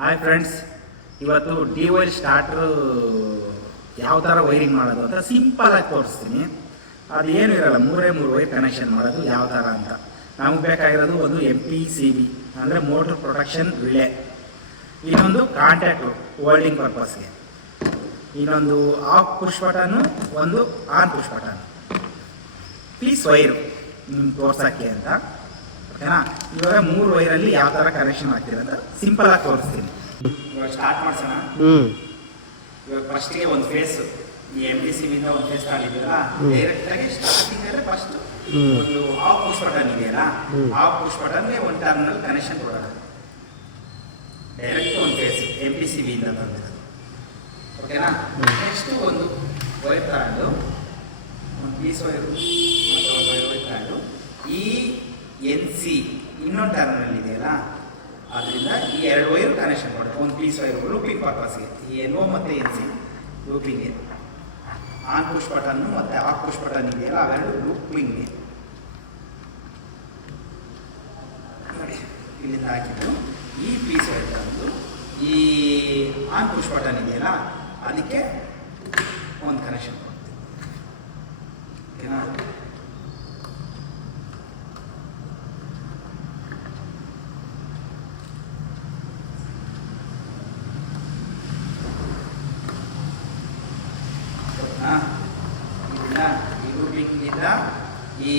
Hi friends, ಇವತ್ತು D while starter ಯಾವ ಥರ ವೈರಿಂಗ್ ಮಾಡೋದು ಅಂತ ಸಿಂಪಲಾಗಿ ತೋರಿಸ್ತೀನಿ. ಅದು ಏನು ಇರಲ್ಲ, ಮೂರೇ ಮೂರು ವೈರ್ ಕನೆಕ್ಷನ್ ಮಾಡೋದು ಯಾವ ಥರ ಅಂತ. ನಮಗೆ ಬೇಕಾಗಿರೋದು ಒಂದು MPCB ಅಂದರೆ ಮೋಟ್ರ್ ಪ್ರೊಟೆಕ್ಷನ್ ರಿಲೇ, ಇನ್ನೊಂದು ಕಾಂಟ್ಯಾಕ್ಟು ಹೋಲ್ಡಿಂಗ್ ಪರ್ಪಸ್ಗೆ, ಇನ್ನೊಂದು ಆಫ್ ಪುಷ್ ಬಟನ್ನು, ಒಂದು on push button, piece wire ನಿಮ್ಗೆ ತೋರ್ಸೋಕ್ಕೆ ಅಂತ. ಓಕೆನಾ? ಇವಾಗ ಮೂರು ವೈರಲ್ಲಿ ಯಾವ ಥರ ಕನೆಕ್ಷನ್ ಆಗ್ತಿದೆ ಅಂತ ಸಿಂಪಲಾಗಿ ತೋರಿಸ್ತೀನಿ. ಇವಾಗ ಸ್ಟಾರ್ಟ್ ಮಾಡ್ಸೋಣ. ಇವಾಗ ಫಸ್ಟಿಗೆ ಒಂದು ಫೇಸ್, ಈ MPCB ಇಂದ ಒಂದು ಫೇಸ್ ತಗೊಂಡಿದ್ದೀರಾ, ಡೈರೆಕ್ಟಾಗಿ ಸ್ಟಾರ್ಟಿಂಗ್ ಅಂದರೆ ಫಸ್ಟ್ ಒಂದು ಆಫ್ ಪುಷ್ ಬಟನ್ ಇದೆಯಲ್ಲ, ಆಫ್ ಪುಷ್ ಬಟನ್ಗೆ ಒಂದು ಟರ್ಮಿನಲ್ ಕನೆಕ್ಷನ್ ಕೊಡೋಣ. ಡೈರೆಕ್ಟ್ ಒಂದು ಫೇಸ್ MPCB ಇಂದ ತಂದಿರೋದು. ಓಕೆನಾ? ನೆಕ್ಸ್ಟ್ ಒಂದು ವೈರ್ ತಗೊಂಡು, ಒಂದು ಪೀಸ್ ವೈರು ಮತ್ತು ಒಂದು ವೈರ್ ತಗೊಂಡು, ಈ NC ಇನ್ನೊಂದು ಟರ್ಮಿನಲ್ ಇದೆಯಲ್ಲ ಅದರಿಂದ ಈ ಎರಡು ವೈರು ಕನೆಕ್ಷನ್ ಮಾಡುತ್ತೆ. ಒಂದು ಪೀಸ್ ವೈರು ಲೂಪಿಂಗ್ ಪರ್ಪಸ್ಗೆ, ಈ NO ಮತ್ತು NC ಲೂಪಿಂಗ್ಗೆ, ಆನ್ ಪುಷ್ ಬಟನ್ನು ಮತ್ತು ಆಫ್ ಪುಷ್ ಬಟನ್ ಇದೆಯಲ್ಲ ಅವೆರಡು ಲೂಪಿಂಗ್ಗೆ. ನೋಡಿ ಇಲ್ಲಿಂದ ಹಾಕಿದ್ದು ಈ ಪೀಸ್ ವೈರ್ ತಂದು ಈ ಆನ್ ಪುಷ್ ಬಟನ್ ಇದೆಯಲ್ಲ ಅದಕ್ಕೆ ಒಂದು ಕನೆಕ್ಷನ್ ಕೊಡ್ತೀವಿ. ಓಕೆನಾ? ಈ ಲೂಪಿಂಗಿಂದ ಈ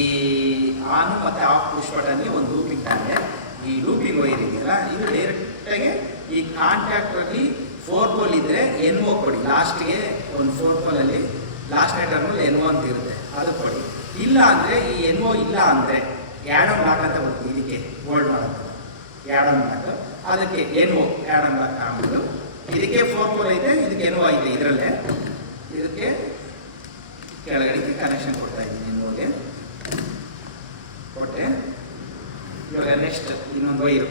ಆನ್ ಮತ್ತು ಆಫ್ ಪುಷ್ ಬಟನ್ಗೆ ಒಂದು ಲೂಪಿಂಗ್ ತಾನೆ. ಈ ಲೂಪಿಂಗ್ ವೈರ್ ಇದೆಯಲ್ಲ ಇದು ಡೈರೆಕ್ಟಾಗಿ ಈ ಕಾಂಟ್ಯಾಕ್ಟ್ರಲ್ಲಿ 4 ಪೋಲ್ ಇದ್ದರೆ NO ಕೊಡಿ. ಲಾಸ್ಟ್ಗೆ ಒಂದು 4 ಪೋಲಲ್ಲಿ ಲಾಸ್ಟ್ ಟರ್ಮಿನಲ್ NO ಅಂತ ಇರುತ್ತೆ, ಅದು ಕೊಡಿ. ಇಲ್ಲ ಅಂದರೆ ಈ NO ಇಲ್ಲ ಅಂದರೆ ಆ್ಯಡಮ್ ಲಾಕ್ ಅಂತ ಬರ್ತೀವಿ, ಇದಕ್ಕೆ ಹೋಲ್ಡ್ ಮಾಡೋದು ಆ್ಯಡಮ್ ಲಾಕ್, ಅದಕ್ಕೆ NO ಆ್ಯಡಮ್ ಲಾಕ್ ಹಾಕ್ಬಿಟ್ಟು ಇದಕ್ಕೆ 4 ಪೋಲ್ ಇದೆ, ಇದಕ್ಕೆ NO ಐತೆ, ಇದರಲ್ಲೇ ಇದಕ್ಕೆ ಕೆಳಗಡೆಗೆ ಕನೆಕ್ಷನ್ ಕೊಡ್ತಾ ಇದ್ದೀನಿ. NOಗೆ ಕೊಟ್ಟೆ. ಇವಾಗ ನೆಕ್ಸ್ಟ್ ಇನ್ನೊಂದು ವೈರು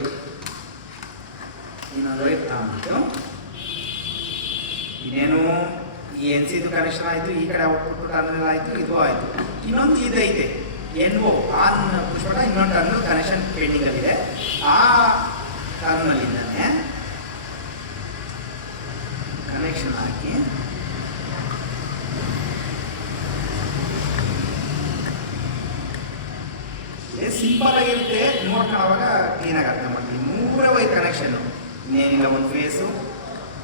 ತಗೊಂಡ್ಬಿಟ್ಟು ಇನ್ನೇನು ಈ NCದು ಕನೆಕ್ಷನ್ ಆಯಿತು, ಈ ಕಡೆ ಔಟ್ಪುಟ್ ಟರ್ಮಿನಲ್ ಆಯಿತು, ಇದು ಆಯಿತು. ಇನ್ನೊಂದು ಇದೈತೆ NO ಆನ್ ಪುಷ್ ಬಟನ್, ಇನ್ನೊಂದು ಟರ್ಮಿನಲ್ ಕನೆಕ್ಷನ್ ಪೆಂಡಿಂಗಲ್ಲಿದೆ. ಆ ಟರ್ಮಿನಲ್ಲಿಂದಾನೆ ಕನೆಕ್ಷನ್ ಹಾಕಿ ಸಿಂಪಲ್ ಆಗಿರುತ್ತೆ, ನೋಡ್ಕೊಳ್ಳೋವಾಗ ಕ್ಲೀನಾಗಿ ಅರ್ಥ ಮಾಡ್ತೀವಿ. ಮೂರೇ ವೈರ್ ಕನೆಕ್ಷನ್ನು, ಇನ್ನೇನಿಲ್ಲ. ಒಂದು ಫೇಸು,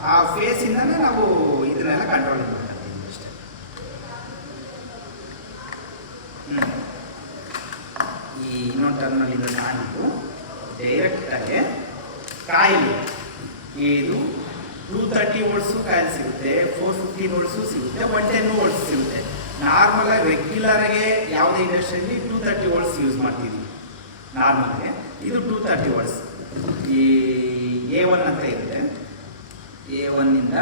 ಆ ಫೇಸಿಂದನೇ ನಾವು ಇದನ್ನೆಲ್ಲ ಕಂಟ್ರೋಲ್ ಮಾಡ್ತೀವಿ ಅಷ್ಟೇ. ಈ ಇನ್ನೊಂದು ಟರ್ಮಿನಲ್ಲಿಂದ ಮಾಡಿದ್ದು ಡೈರೆಕ್ಟಾಗಿ ಕಾಯಿಲ್, ಇದು 230 ವೋಲ್ಟ್ಸು ಕಾಯಿಲ್ ಸಿಗುತ್ತೆ, 450 ವೋಲ್ಟ್ಸು ಸಿಗುತ್ತೆ, 110 ವೋಲ್ಟ್ಸ್ ಸಿಗುತ್ತೆ. ನಾರ್ಮಲಾಗಿ ರೆಗ್ಯುಲರಾಗಿ ಯಾವುದೇ ಇಂಡಸ್ಟ್ರಿಯಲ್ಲಿ 230 ವೋಲ್ಟ್ಸ್ ಯೂಸ್ ಮಾಡ್ತಿದ್ದೀವಿ ನಾರ್ಮಲ್ಗೆ. ಇದು 230 ವೋಲ್ಟ್ಸ್. ಈ A1 ಅಂತ ಇರುತ್ತೆ, A1ನಿಂದ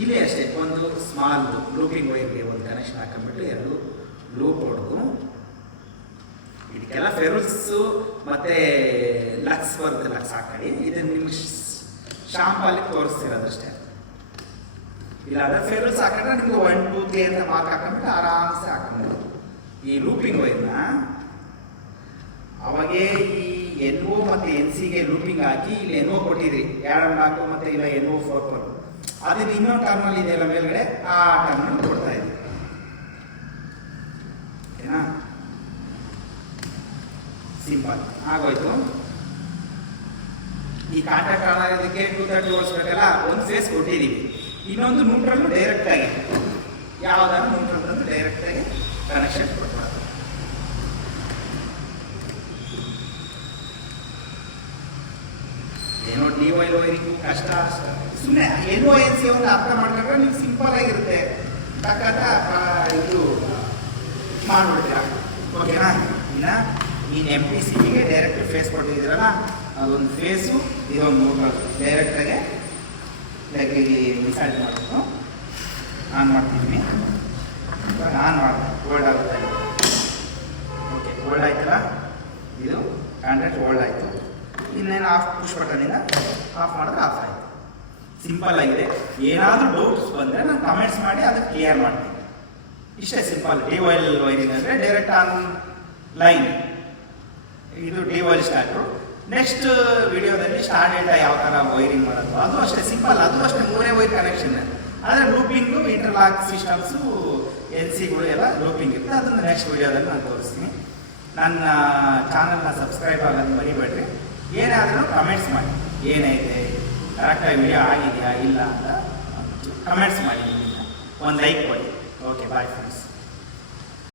ಇಲ್ಲೇ ಅಷ್ಟೇ ಒಂದು ಸ್ಮಾಲ್ ಲೂಪಿಂಗ್ ವೈರ್ಗೆ ಒಂದು ಕನೆಕ್ಷನ್ ಹಾಕೊಂಡ್ಬಿಟ್ಟು ಎರಡು ಲೂಪ್ ಹೊಡೆದು, ಇದಕ್ಕೆಲ್ಲ ಫೆರುಲ್ಸು ಮತ್ತು ಲಕ್ಸ್ ಬರುತ್ತೆ, ಲಕ್ಸ್ ಹಾಕೊಳ್ಳಿ. ಇದನ್ನು ನಿಮ್ಗೆ ಶಾಂಪಲ್ಲಿ ತೋರಿಸ್ತಿರೋದಷ್ಟೇ. ಇಲ್ಲಾಂದರೆ ಫೆರುಲ್ಸ್ ಹಾಕೊಂಡ್ರೆ ನಿಮ್ಗೆ 1 2 3 ಅಂತ ಮಾರ್ಕ್ ಹಾಕೊಂಡ್ಬಿಟ್ಟು ಆರಾಮ್ಸೆ ಹಾಕೊಂಡ್ಬೋದು ಈ ಲೂಪಿಂಗ್ ವೈರ್ನ. ಅವಾಗೇ ಈ NO ಮತ್ತು NCಗೆ ಲೂಪಿಂಗ್ ಹಾಕಿ ಇಲ್ಲಿ NO ಕೊಟ್ಟಿದ್ರಿ, 2 4 ಮತ್ತು ಇಲ್ಲ NO 4 ಪೋಲ್, ಅದನ್ನು ಇನ್ನೊಂದು ಟರ್ಮಿನಲ್ ಇದೆಯಲ್ಲ ಮೇಲ್ಗಡೆ, ಆ ಟರ್ಮಿನಲ್ ಕೊಡ್ತಾ ಇದ್ವಿ. ಓಕೆನಾ? ಸಿಂಪಲ್ ಆಗೋಯ್ತು. ಈ ಕಾಂಟ್ಯಾಕ್ಟ್ ಆನ್ ಆಗೋದಕ್ಕೆ 230 ವೋಲ್ಟ್ಸ್ ಬೇಕಲ್ಲ, ಒಂದು ಫೇಸ್ ಕೊಟ್ಟಿದ್ದೀವಿ. ಇನ್ನೊಂದು ನ್ಯೂಟ್ರಲ್ ಡೈರೆಕ್ಟಾಗಿ ಯಾವುದಾದ್ರು ನ್ಯೂಟ್ರಲ್ ತಂದು ಡೈರೆಕ್ಟಾಗಿ ಕನೆಕ್ಷನ್ ಕೊಡ್ತಾರೆ. ಏನೋ ಡಿ ವೈಲ್ ವೈರಿಂಗು ಕಷ್ಟ ಅಷ್ಟ, ಸುಮ್ಮನೆ NO NC ಒಂದು ಅರ್ಥ ಮಾಡ್ಕೊಂಡ್ರೆ ನೀವು ಸಿಂಪಲ್ ಆಗಿರುತ್ತೆ. ತಕ್ಕಂತ ಇದು ಮಾಡ್ಬಿಡ್ತೀರ. ಓಕೆನಾ? ಇನ್ನು ನೀನು MPCBಗೆ ಡೈರೆಕ್ಟ್ ಫೇಸ್ ಕೊಟ್ಟಿದ್ದೀರಲ್ಲ, ಅದೊಂದು ಫೇಸು, ಇದೊಂದು ನ್ಯೂಟ್ರಲ್ ಡೈರೆಕ್ಟಾಗಿ ಲೈಟಿಗೆ ಡಿಸೈಡ್ ಮಾಡಬೇಕು. ಆನ್ ಮಾಡ್ತಿದ್ದೀನಿ. ಇವಾಗ ಆನ್ ಮಾಡ್ತೀನಿ, ಹೋಲ್ಡ್ ಆಗುತ್ತೆ. ಓಕೆ, ಹೋಲ್ಡ್ ಆಯ್ತಲ್ಲ, ಇದು ಕಾಂಟ್ಯಾಕ್ಟ್ ಹೋಲ್ಡ್ ಆಯಿತು. ಇನ್ನೇನು ಆಫ್ ಪುಷ್ ಬಟನಿಂದ ಆಫ್ ಮಾಡಿದ್ರೆ ಆಫ್ ಆಯಿತು. ಸಿಂಪಲ್ ಆಗಿದೆ. ಏನಾದರೂ ಡೌಟ್ಸ್ ಬಂದರೆ ನಾನು ಕಮೆಂಟ್ಸ್ ಮಾಡಿ ಅದಕ್ಕೆ ಕ್ಲಿಯರ್ ಮಾಡ್ತೀನಿ. ಇಷ್ಟೇ ಸಿಂಪಲ್. ಡಿ ವೈಲ್ ವೈರಿಂಗ್ ಅಂದರೆ ಡೈರೆಕ್ಟ್ ಆನ್ ಲೈನ್. ಇದು ಡಿ ವೈಲ್ ಸ್ಟಾರ್ಟು, ನೆಕ್ಸ್ಟ್ ವಿಡಿಯೋದಲ್ಲಿ ಸ್ಟಾರ್ ಡೇಟಾ ಯಾವ ಥರ ವೈರಿಂಗ್ ಮಾಡೋದು ಅದು ಅಷ್ಟೇ ಸಿಂಪಲ್, ಅದು ಅಷ್ಟೇ 3 ವೈರ್ ಕನೆಕ್ಷನ್. ಆದರೆ ಲೂಪಿಂಗು ಇಂಟರ್ಲಾಕ್ ಸಿಸ್ಟಮ್ಸು NCಗಳು ಎಲ್ಲ ಲೂಪಿಂಗ್ ಇರುತ್ತೆ. ಅದನ್ನು ನೆಕ್ಸ್ಟ್ ವಿಡಿಯೋದಲ್ಲಿ ನಾನು ತೋರಿಸ್ತೀನಿ. ನನ್ನ ಚಾನಲ್ನ ಸಬ್ಸ್ಕ್ರೈಬ್ ಆಗೋದು ಮರಿಬೇಡ್ರಿ. ಏನಾದರೂ ಕಮೆಂಟ್ಸ್ ಮಾಡಿ, ಏನೈತೆ ಕರೆಕ್ಟಾಗಿ ವಿಡಿಯೋ ಆಗಿದೆಯಾ ಇಲ್ಲ ಅಂತ ಕಮೆಂಟ್ಸ್ ಮಾಡಿ, ಒಂದು ಲೈಕ್ ಕೊಡಿ. Okay, bye friends.